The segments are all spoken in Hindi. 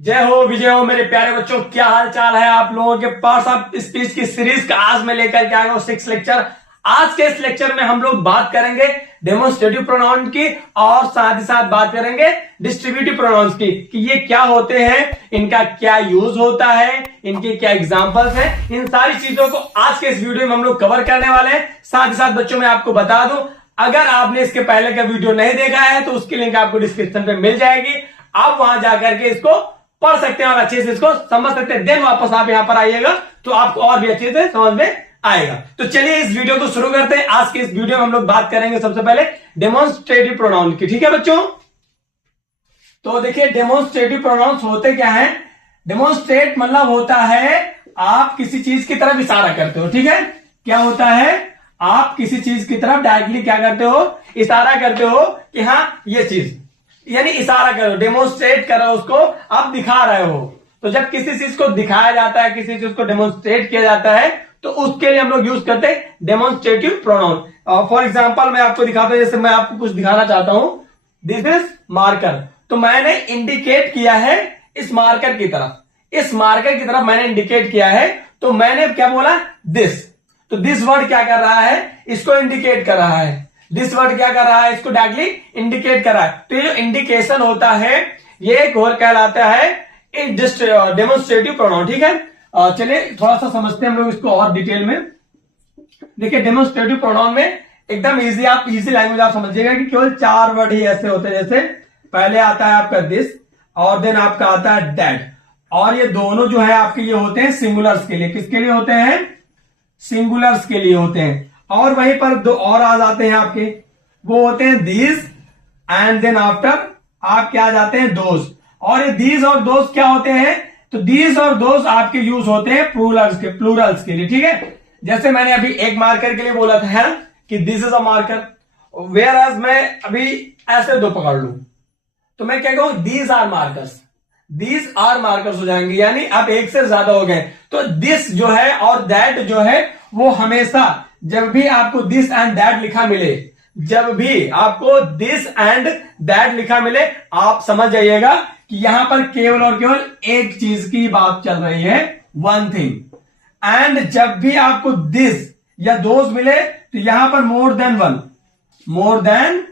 जय हो विजय हो मेरे प्यारे बच्चों, क्या हाल चाल है आप लोगों के पास। आप स्पीच की सीरीज का आज मैं लेकर के आया हूं 6 लेक्चर। आज के इस लेक्चर में हम लोग बात करेंगे डेमोन्स्ट्रेटिव प्रोनाउन की और साथ ही साथ बात करेंगे डिस्ट्रीब्यूटिव प्रोनाउंस की कि ये क्या होते हैं, इनका क्या यूज होता है, इनके क्या एग्जांपल्स हैं। इन सारी चीजों को आज के इस वीडियो में हम लोग कवर करने वाले हैं। साथ ही साथ बच्चों मैं आपको बता दूं, अगर आपने इसके पहले का वीडियो नहीं देखा है तो उसकी लिंक आपको डिस्क्रिप्शन पे मिल जाएगी। आप वहां जाकर के इसको पढ़ सकते हैं और अच्छे से इसको समझ सकते हैं। देन वापस आप यहां पर आइएगा तो आपको और भी अच्छे से समझ में आएगा। तो चलिए इस वीडियो को शुरू करते हैं। आज के इस वीडियो में हम लोग बात करेंगे सबसे पहले डेमोन्स्ट्रेटिव प्रोनाउन की। ठीक है बच्चों, तो देखिए डेमोन्स्ट्रेटिव प्रोनाउंस होते क्या है। डेमोन्स्ट्रेट मतलब होता है आप किसी चीज की तरफ इशारा करते हो। ठीक है, क्या होता है, आप किसी चीज की तरफ डायरेक्टली क्या करते हो, इशारा करते हो कि हाँ ये चीज, यानी इशारा करो, डेमोन्स्ट्रेट करो, उसको आप दिखा रहे हो। तो जब किसी चीज को दिखाया जाता है, किसी चीज को डेमोन्स्ट्रेट किया जाता है तो उसके लिए हम लोग यूज करते हैं डेमोन्स्ट्रेटिव प्रोनाउन। फॉर एग्जांपल मैं आपको दिखाता हूं, जैसे मैं आपको कुछ दिखाना चाहता हूं, दिस इज मार्कर। तो मैंने इंडिकेट किया है इस मार्कर की तरफ, इस मार्कर की तरफ मैंने इंडिकेट किया है। तो मैंने क्या बोला, दिस। तो दिस वर्ड क्या कर रहा है, इसको इंडिकेट कर रहा है। दिस वर्ड क्या कर रहा है, इसको डायरेक्टली इंडिकेट कर रहा है। तो ये जो इंडिकेशन होता है ये एक और कहलाता है डेमोन्स्ट्रेटिव प्रोनाउन। ठीक है, चलिए थोड़ा सा समझते हैं हम लोग इसको और डिटेल में। देखिए डेमोन्स्ट्रेटिव प्रोनाउन में एकदम इजी, आप इजी लैंग्वेज आप समझिएगा कि केवल 4 वर्ड ही ऐसे होते हैं। जैसे पहले आता है आपका दिस और देन आपका आता है दैट, और ये दोनों जो है आपके ये होते हैं सिंगुलर्स के लिए। किसके लिए होते हैं, सिंगुलर्स के लिए होते हैं। और वहीं पर दो और आ जाते हैं आपके, वो होते हैं दीज एंड देन आफ्टर आप क्या आ जाते हैं, दोज। और ये दीज और दोज क्या होते हैं, तो दीज और दोज आपके यूज होते हैं प्लूरल्स के लिए। ठीक है, जैसे मैंने अभी एक मार्कर के लिए बोला था है कि this is a marker, whereas मैं अभी ऐसे दो पकड़ लू तो मैं क्या कहूं, these are markers, these are markers हो जाएंगे, यानी अब एक से ज्यादा हो गए। तो दिस जो है और दैट जो है वो हमेशा जब भी आपको दिस एंड दैट लिखा मिले, जब भी आपको दिस एंड दैट लिखा मिले, आप समझ जाइएगा कि यहां पर केवल और केवल एक चीज की बात चल रही है, वन थिंग। एंड जब भी आपको दिस या दोज मिले तो यहां पर मोर देन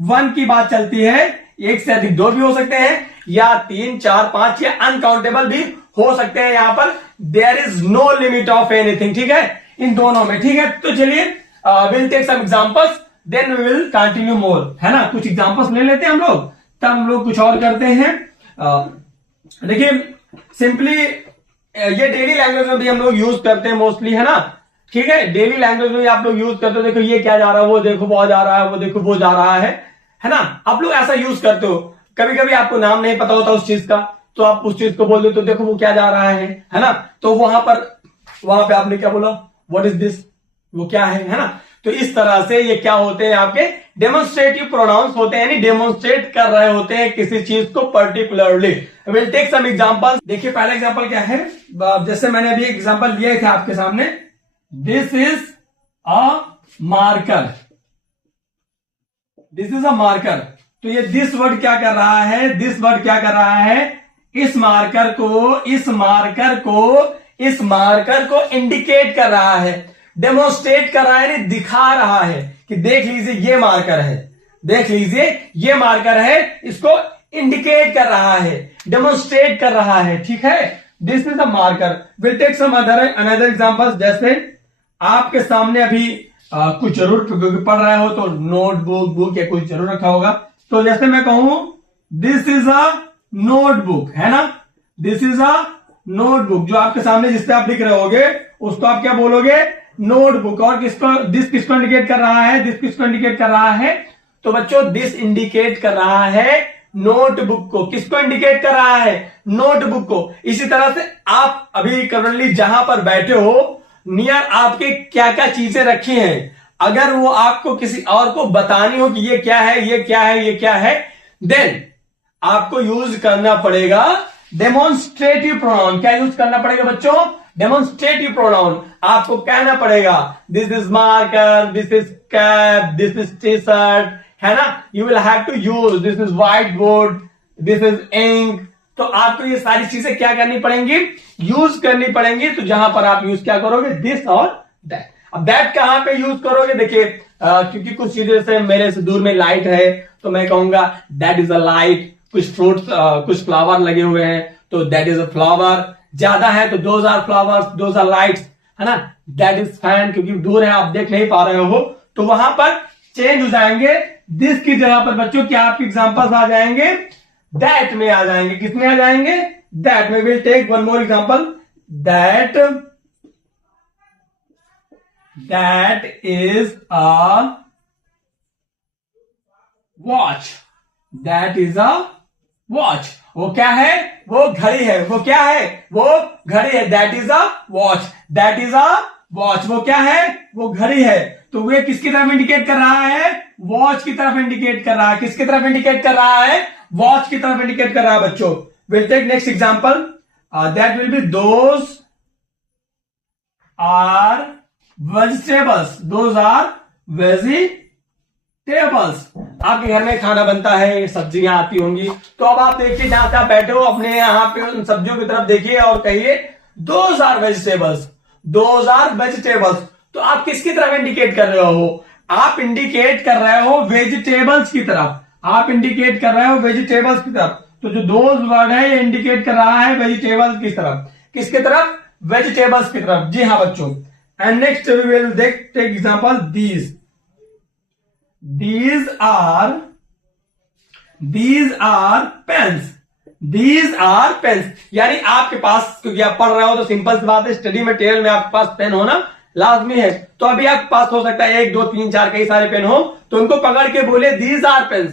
वन की बात चलती है। एक से अधिक दो भी हो सकते हैं, या 3, 4, 5 या अनकाउंटेबल भी हो सकते हैं। यहां पर there is no limit of anything. ठीक है, इन दोनों में। ठीक है, तो चलिए will take some examples then we will continue more, है ना। कुछ एग्जांपल्स ले लेते हैं हम लोग, तब हम लोग कुछ और करते हैं। देखिए सिंपली ये डेली लैंग्वेज में भी हम लोग यूज करते हैं मोस्टली, है ना। ठीक है, डेली लैंग्वेज में आप लोग यूज करते हो, देखो ये क्या जा रहा है, वो देखो वो जा रहा है, वो देखो वो जा रहा है ना। आप लोग ऐसा यूज करते हो। कभी कभी आपको नाम नहीं पता होता उस चीज का, तो आप उस चीज को बोल देते हो, देखो वो क्या जा रहा है ना। तो वहां पे आपने क्या बोला, व्हाट इज दिस, वो क्या है ना। तो इस तरह से ये क्या होते हैं, आपके डेमोन्स्ट्रेटिव प्रोनाउंस होते हैं, यानी डेमोन्स्ट्रेट कर रहे होते हैं किसी चीज को particularly. Will take some examples. देखिए पहला एग्जांपल क्या है, जैसे मैंने अभी एग्जांपल लिए थे आपके सामने, this is a marker, this is a marker. तो ये दिस वर्ड क्या कर रहा है, दिस वर्ड क्या कर रहा है, इस मार्कर को इंडिकेट कर रहा है, डेमोन्स्ट्रेट कर रहा है, यानी दिखा रहा है कि देख लीजिए ये मार्कर है, देख लीजिए ये मार्कर है, इसको इंडिकेट कर रहा है, डेमोन्स्ट्रेट कर रहा है। ठीक है, this is a marker. Will take some another examples. जैसे आपके सामने अभी कुछ जरूर पढ़ रहे हो तो नोटबुक, बुक या कुछ जरूर रखा होगा। तो जैसे मैं कहूं दिस इज अ नोटबुक, है ना, दिस इज अ नोटबुक। जो आपके सामने जिससे आप लिख रहे होगे उसको आप क्या बोलोगे, नोटबुक। और दिस किसको इंडिकेट कर रहा है, दिस किसको इंडिकेट कर रहा है, तो बच्चों दिस इंडिकेट कर रहा है नोटबुक को। किसको इंडिकेट कर रहा है, नोटबुक को। इसी तरह से आप अभी करंटली जहां पर बैठे हो, नियर आपके क्या क्या चीजें रखी हैं, अगर वो आपको किसी और को बतानी हो कि ये क्या है, ये क्या है, ये क्या है, देन आपको यूज करना पड़ेगा डेमोन्स्ट्रेटिव प्रोनाउन। क्या यूज करना पड़ेगा बच्चों, डेमोन्स्ट्रेटिव प्रोनाउन। आपको कहना पड़ेगा this is marker, this is cap, this is T shirt, है ना। You will have to use this is whiteboard, this is ink, तो आपको ये सारी चीजें क्या करनी पड़ेंगी, यूज करनी पड़ेंगी। तो जहां पर आप यूज क्या करोगे, दिस और दैट। अब दैट कहां पे यूज करोगे, देखिए क्योंकि कुछ चीजें से मेरे से दूर में लाइट है तो मैं कहूंगा दैट इज अ लाइट। कुछ फ्रूट कुछ फ्लावर लगे हुए हैं तो दैट इज अ फ्लावर। ज्यादा है तो those are flowers, those are lights, है ना। दैट इज फैन, क्योंकि दूर है आप देख नहीं पा रहे हो, तो वहां पर चेंज हो जाएंगे। दिस की जगह पर बच्चों क्या आपके एग्जांपल्स आ जाएंगे, दैट में आ जाएंगे। किसमें आ जाएंगे, दैट में। Will take one more example, that is a watch. That is a watch. वो क्या है, वो घड़ी है। वो क्या है, वो घड़ी है। That is a watch. That is a watch. वो क्या है, वो घड़ी है। तो वे किसकी तरफ इंडिकेट कर रहा है, वॉच की तरफ इंडिकेट कर रहा है। किसकी तरफ इंडिकेट कर रहा है, वॉच की तरफ इंडिकेट कर रहा है बच्चों। Will take next example, that will be those are vegetables. Those are vegetables. आपके घर में खाना बनता है, सब्जियां आती होंगी, तो अब आप देखिए जहां से आप बैठे हो अपने यहाँ पे उन सब्जियों की तरफ देखिए और कहिए those are vegetables, those are vegetables. तो आप किसकी तरफ इंडिकेट कर रहे हो, आप इंडिकेट कर रहे हो वेजिटेबल्स की तरफ। आप इंडिकेट कर रहे हो वेजिटेबल्स की तरफ। तो जो दोज वर्ड है ये इंडिकेट कर रहा है वेजिटेबल्स की तरफ। किसकी तरफ, वेजिटेबल्स की तरफ। जी हाँ बच्चों। And next we will take example, these. These are pens. These are pens. यानी आपके पास, क्योंकि आप पढ़ रहे हो तो सिंपल सी बात है, स्टडी मटेरियल में आपके पास पेन होना लाजमी है। तो अभी आपके पास हो सकता है 1 2 3 4 कई सारे पेन हो, तो उनको पकड़ के बोले दीज आर पेन्स।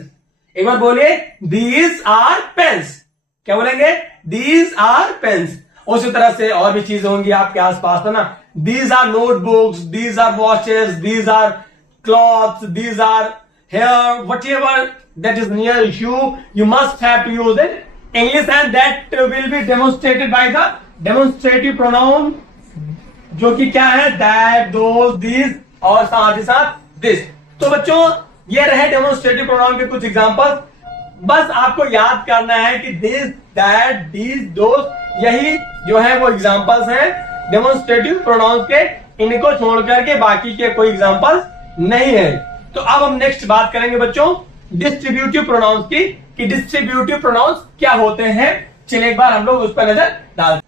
एक बार बोलिए दीज आर पेन्स। क्या बोलेंगे, दीज आर पेन्स। उसी तरह से और भी चीजें होंगी आपके आसपास, है ना। These are notebooks, these are watches, these are cloths, these are hair, whatever that is near you, you must have to use it English, and that will be demonstrated by the demonstrative pronoun, जो कि क्या है, that, those, these और साथ ही साथ this। तो बच्चों ये रहे डेमोन्स्ट्रेटिव प्रोनाउन के कुछ एग्जांपल्स। बस आपको याद करना है कि दिस, दैट, दीज, दोस, यही जो है वो एग्जांपल्स हैं डेमोन्स्ट्रेटिव प्रोनाउंस के। इनको छोड़ करके बाकी के कोई एग्जांपल्स नहीं है। तो अब हम नेक्स्ट बात करेंगे बच्चों डिस्ट्रीब्यूटिव प्रोनाउंस की, कि डिस्ट्रीब्यूटिव प्रोनाउंस क्या होते हैं। चलिए एक बार हम लोग उस पर नजर डालते।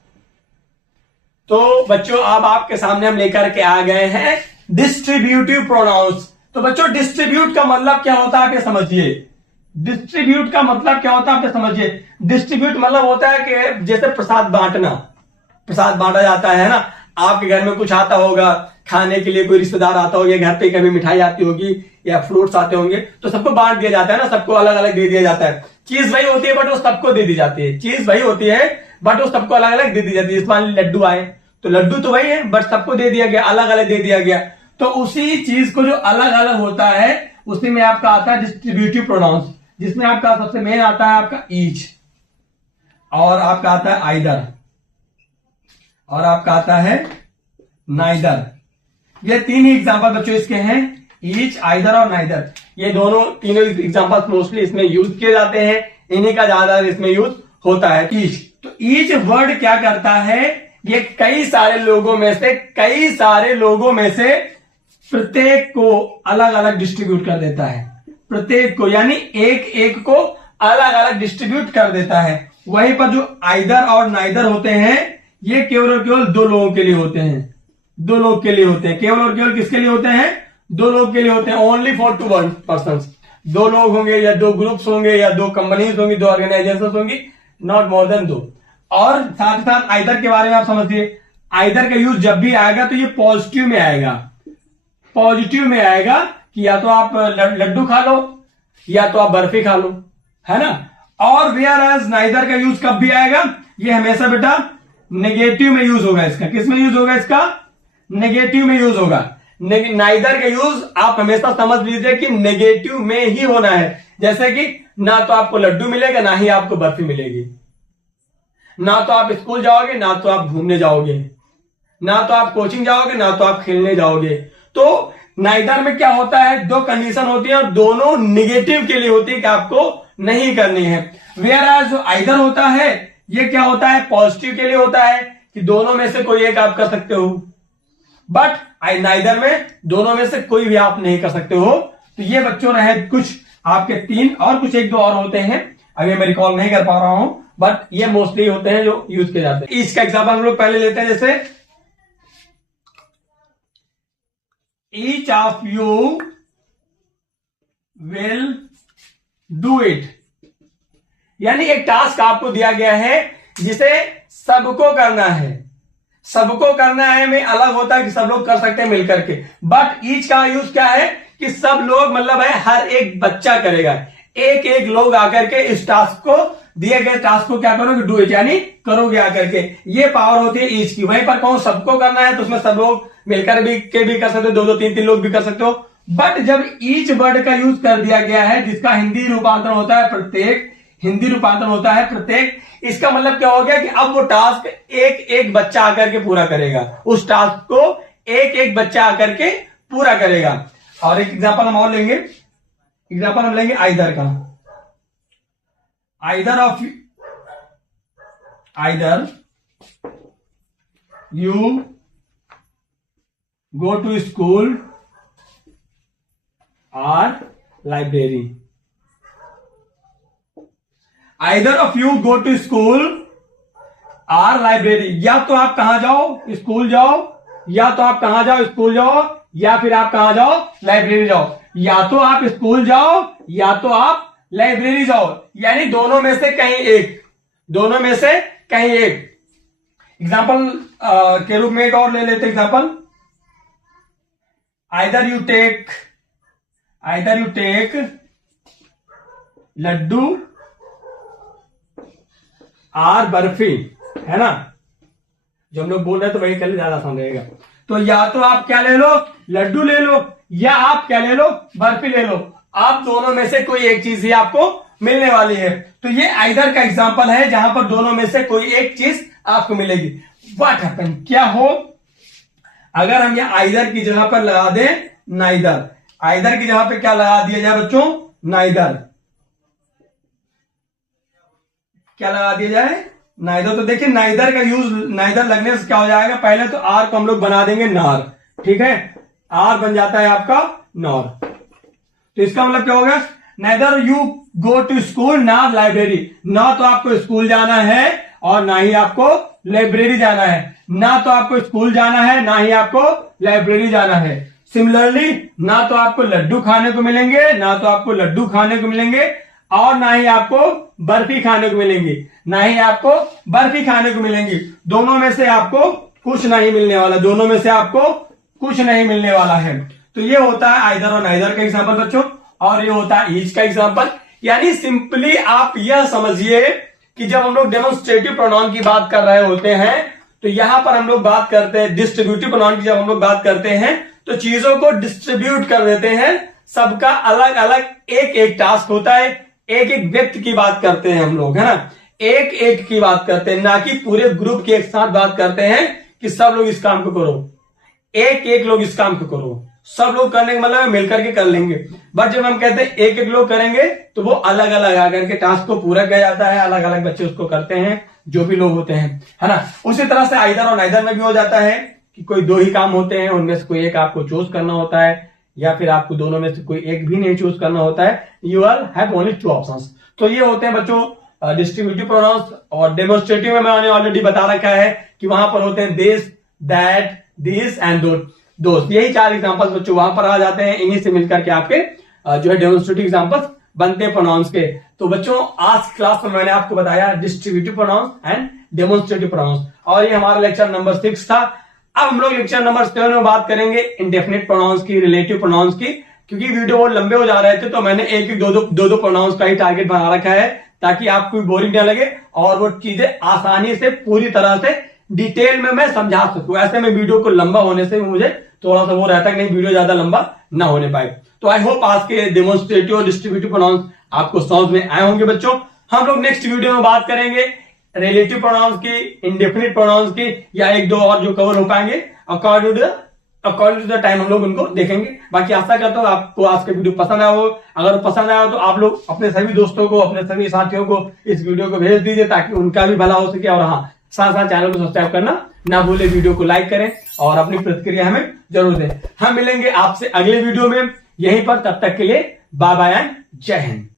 तो बच्चों अब आपके सामने हम लेकर के आ गए हैं डिस्ट्रीब्यूटिव प्रोनाउंस। तो बच्चों डिस्ट्रीब्यूट का मतलब क्या होता है आप ये समझिए। डिस्ट्रीब्यूट का मतलब क्या होता है आप ये समझिए। डिस्ट्रीब्यूट मतलब होता है कि जैसे प्रसाद बांटना, प्रसाद बांटा जाता है ना। आपके घर में कुछ आता होगा खाने के लिए, कोई रिश्तेदार आता होगा, घर पे कभी मिठाई आती होगी या फ्रूट्स आते होंगे, तो सबको बांट दिया जाता है ना, सबको अलग अलग दे दिया जाता है। चीज वही होती है बट वो सबको दे दी जाती है। चीज वही होती है बट वो सबको अलग अलग दे दी जाती है। इस मान लड्डू आए तो लड्डू तो वही है बट सबको दे दिया गया, अलग अलग दे दिया गया। तो उसी चीज को जो अलग अलग होता है उसी में आपका आता है डिस्ट्रीब्यूटिव प्रोनाउंस, जिसमें आपका सबसे मेन आता है आपका ईच, और आपका आता है आइदर, और आपका आता है नाइदर। ये तीन ही एग्जांपल बच्चों इसके हैं, ईच, आइदर और नाइदर। ये दोनों तीनों एग्जांपल्स मोस्टली इसमें यूज किए जाते हैं, इन्हीं का ज्यादा इसमें यूज होता है, ईच। तो ईच वर्ड क्या करता है, ये कई सारे लोगों में से प्रत्येक को अलग अलग डिस्ट्रीब्यूट कर देता है। प्रत्येक को यानी एक एक को अलग अलग डिस्ट्रीब्यूट कर देता है। वहीं पर जो आइदर और नाइदर होते हैं ये केवल और केवल 2 लोगों के लिए होते हैं। 2 लोग के लिए होते हैं। केवल और केवल किसके लिए होते हैं, 2 लोग के लिए होते हैं। Only for 2 persons. 2 लोग होंगे या 2 ग्रुप्स होंगे या 2 कंपनीज होंगी, 2 ऑर्गेनाइजेशन होंगी, नॉट मोर देन 2। और साथ ही साथ आइदर के बारे में आप समझिए। आइदर का यूज जब भी आएगा तो ये पॉजिटिव में आएगा। पॉजिटिव में आएगा कि या तो आप लड्डू खा लो या तो आप बर्फी खा लो, है ना। और वेयर एज नाइदर का यूज कब भी आएगा, ये हमेशा बेटा नेगेटिव में यूज होगा। इसका किस में यूज होगा, इसका नेगेटिव में यूज होगा। नाइदर का यूज आप हमेशा समझ लीजिए कि नेगेटिव में ही होना है। जैसे कि ना तो आपको लड्डू मिलेगा ना ही आपको बर्फी मिलेगी, ना तो आप स्कूल जाओगे ना तो आप घूमने जाओगे, ना तो आप कोचिंग जाओगे ना तो आप खेलने जाओगे। तो नाइदर में क्या होता है, 2 कंडीशन होती है और दोनों निगेटिव के लिए होती है कि आपको नहीं करनी है। वेयर एज जो आइदर होता है ये क्या होता है, पॉजिटिव के लिए होता है कि दोनों में से कोई एक आप कर सकते हो, बट आई नाइदर में दोनों में से कोई भी आप नहीं कर सकते हो। तो ये बच्चों रहे कुछ आपके 3 और कुछ 1-2 और होते हैं, अभी मैं रिकॉल नहीं कर पा रहा हूं, बट ये मोस्टली होते हैं जो यूज किए जाते हैं। इसका एग्जांपल हम लोग पहले लेते हैं, जैसे each of you will do it, यानी एक टास्क आपको दिया गया है जिसे सबको करना है। सबको करना है में अलग होता है कि सब लोग कर सकते हैं मिलकर के, बट ईच का यूज क्या है कि सब लोग मतलब है हर एक बच्चा करेगा, एक एक लोग आकर के इस टास्क को, दिए गए टास्क को क्या करोगे, डू इट, यानी करोगे आकर के। ये पावर होती है ईच की। वहीं पर कहूं सबको करना है तो उसमें सब लोग मिलकर भी कर सकते हो, 2-2 3-3 लोग भी कर सकते हो। बट जब ईच वर्ड का यूज कर दिया गया है जिसका हिंदी रूपांतरण होता है प्रत्येक, हिंदी रूपांतरण होता है प्रत्येक, इसका मतलब क्या हो गया कि अब वो टास्क एक एक बच्चा आकर के पूरा करेगा, उस टास्क को एक एक बच्चा आकर के पूरा करेगा। और एक एग्जांपल हम और लेंगे, एग्जांपल हम लेंगे आइदर का। Either you go to school और library. Either of you go to school और लाइब्रेरी, या तो आप कहां जाओ, स्कूल जाओ, या तो आप कहां जाओ, स्कूल जाओ, या फिर आप कहां जाओ, लाइब्रेरी जाओ। या तो आप स्कूल जाओ या तो आप लाइब्रेरी जाओ, यानी दोनों में से कहीं एक, दोनों में से कहीं एक। एग्जाम्पल के रूप में एक और ले लेते example, either you take laddoo और बर्फी, है ना, जो हम लोग बोल रहे हैं तो वही कर ले, ज्यादा आसान रहेगा। तो या तो आप क्या ले लो, लड्डू ले लो, या आप क्या ले लो, बर्फी ले लो। आप दोनों में से कोई एक चीज ही आपको मिलने वाली है। तो ये आइदर का एग्जांपल है जहां पर दोनों में से कोई एक चीज आपको मिलेगी। व्हाट हैपन, क्या हो अगर हम ये आइदर की जगह पर लगा दें नाइदर। आइदर की जगह पे क्या लगा दिया जाए बच्चों, नाइदर। क्या लगा दिया जाए, नाइदर। तो देखिए नाइदर का यूज, नाइदर लगने से क्या हो जाएगा, पहले तो आर को हम लोग बना देंगे नार, ठीक है, आर बन जाता है आपका नॉर। तो इसका मतलब क्या होगा, neither you go to school ना लाइब्रेरी, ना तो आपको स्कूल जाना है और ना ही आपको लाइब्रेरी जाना है, ना तो आपको स्कूल जाना है ना ही आपको लाइब्रेरी जाना है। सिमिलरली ना तो आपको लड्डू खाने को मिलेंगे, ना तो आपको लड्डू खाने को मिलेंगे, और ना ही आपको बर्फी खाने को मिलेंगी, ना ही आपको बर्फी खाने को मिलेंगी। दोनों में से आपको कुछ नहीं मिलने वाला, दोनों में से आपको कुछ नहीं मिलने वाला है। तो ये होता है आइदर और नाइदर का एग्जांपल बच्चों, और ये होता है ईच का एग्जांपल। यानी सिंपली आप यह समझिए कि जब हम लोग डेमोन्स्ट्रेटिव प्रोनाउन की बात कर रहे होते हैं तो यहां पर हम लोग बात करते हैं डिस्ट्रीब्यूटिव प्रोनाउन की। जब हम लोग बात करते हैं तो चीजों को डिस्ट्रीब्यूट कर देते हैं, सबका अलग अलग एक एक टास्क होता है, एक एक व्यक्ति की बात करते हैं हम लोग, है ना, एक एक की बात करते हैं, ना कि पूरे ग्रुप की एक साथ बात करते हैं कि सब लोग इस काम को करो, एक एक लोग इस काम को करो। सब लोग करने का मतलब मिलकर के कर लेंगे, बट जब हम कहते हैं एक एक लोग करेंगे तो वो अलग अलग आकर के टास्क को पूरा किया जाता है, अलग अलग बच्चे उसको करते हैं जो भी लोग होते हैं, है ना। उसी तरह से आइदर और नाइदर में भी हो जाता है कि कोई 2 ही काम होते हैं, उनमें से कोई एक आपको चूज करना होता है, या फिर आपको दोनों में से कोई एक भी नहीं चूज करना होता है। You are have only 2 options. तो ये होते हैं बच्चों डिस्ट्रीब्यूटिव प्रोनाउंस। और डेमोन्स्ट्रेटिव में मैंने ऑलरेडी बता रखा है कि वहां पर होते हैं दिस, दैट, दिस एंड दोस्त। यही 4 एग्जांपल्स बच्चों वहां पर आ जाते हैं, इन्हीं से मिलकर के आपके जो है डेमोन्स्ट्रेटिव एग्जांपल्स बनते हैं प्रोनाउंस के। तो बच्चों आज क्लास में मैंने आपको बताया distributive pronouns and demonstrative pronouns, और ये हमारा लेक्चर नंबर 6 था। अब हम लोग लेक्चर नंबर 7 में बात करेंगे इंडेफिनिट प्रोनाउंस की, रिलेटिव प्रोनाउंस की। क्योंकि वीडियो बहुत लंबे हो जा रहे थे तो मैंने एक एक दो प्रोनाउंस का ही टारगेट बना रखा है, ताकि आपको बोरिंग ना लगे और वो चीजें आसानी से पूरी तरह से डिटेल में मैं समझा सकूं। ऐसे में वीडियो को लंबा होने से मुझे थोड़ा सा वो रहता है कि नहीं वीडियो ज्यादा लंबा ना होने पाए। तो आई होप आज के डेमोन्स्ट्रेटिव और डिस्ट्रीब्यूटिव प्रोनाउंस आपको समझ में आए होंगे बच्चों। हम लोग नेक्स्ट वीडियो में बात करेंगे रिलेटिव प्रोनाउंस की, इंडेफिनिट प्रोनाउंस की, या 1-2 और जो कवर हो पाएंगे according to the according to the time हम लोग उनको देखेंगे। बाकी आशा करता हूँ आपको आज का वीडियो पसंद आया हो। अगर पसंद आया हो तो आप लोग अपने सभी दोस्तों को, अपने सभी साथियों को इस वीडियो को भेज दीजिए ताकि उनका भी भला हो सके। और हाँ, साथ साथ चैनल को सब्सक्राइब करना ना भूले, वीडियो को लाइक करें और अपनी प्रतिक्रिया हमें जरूर दें। हम मिलेंगे आपसे अगले वीडियो में यहीं पर, तब तक के लिए बाय बाय एंड जय हिंद।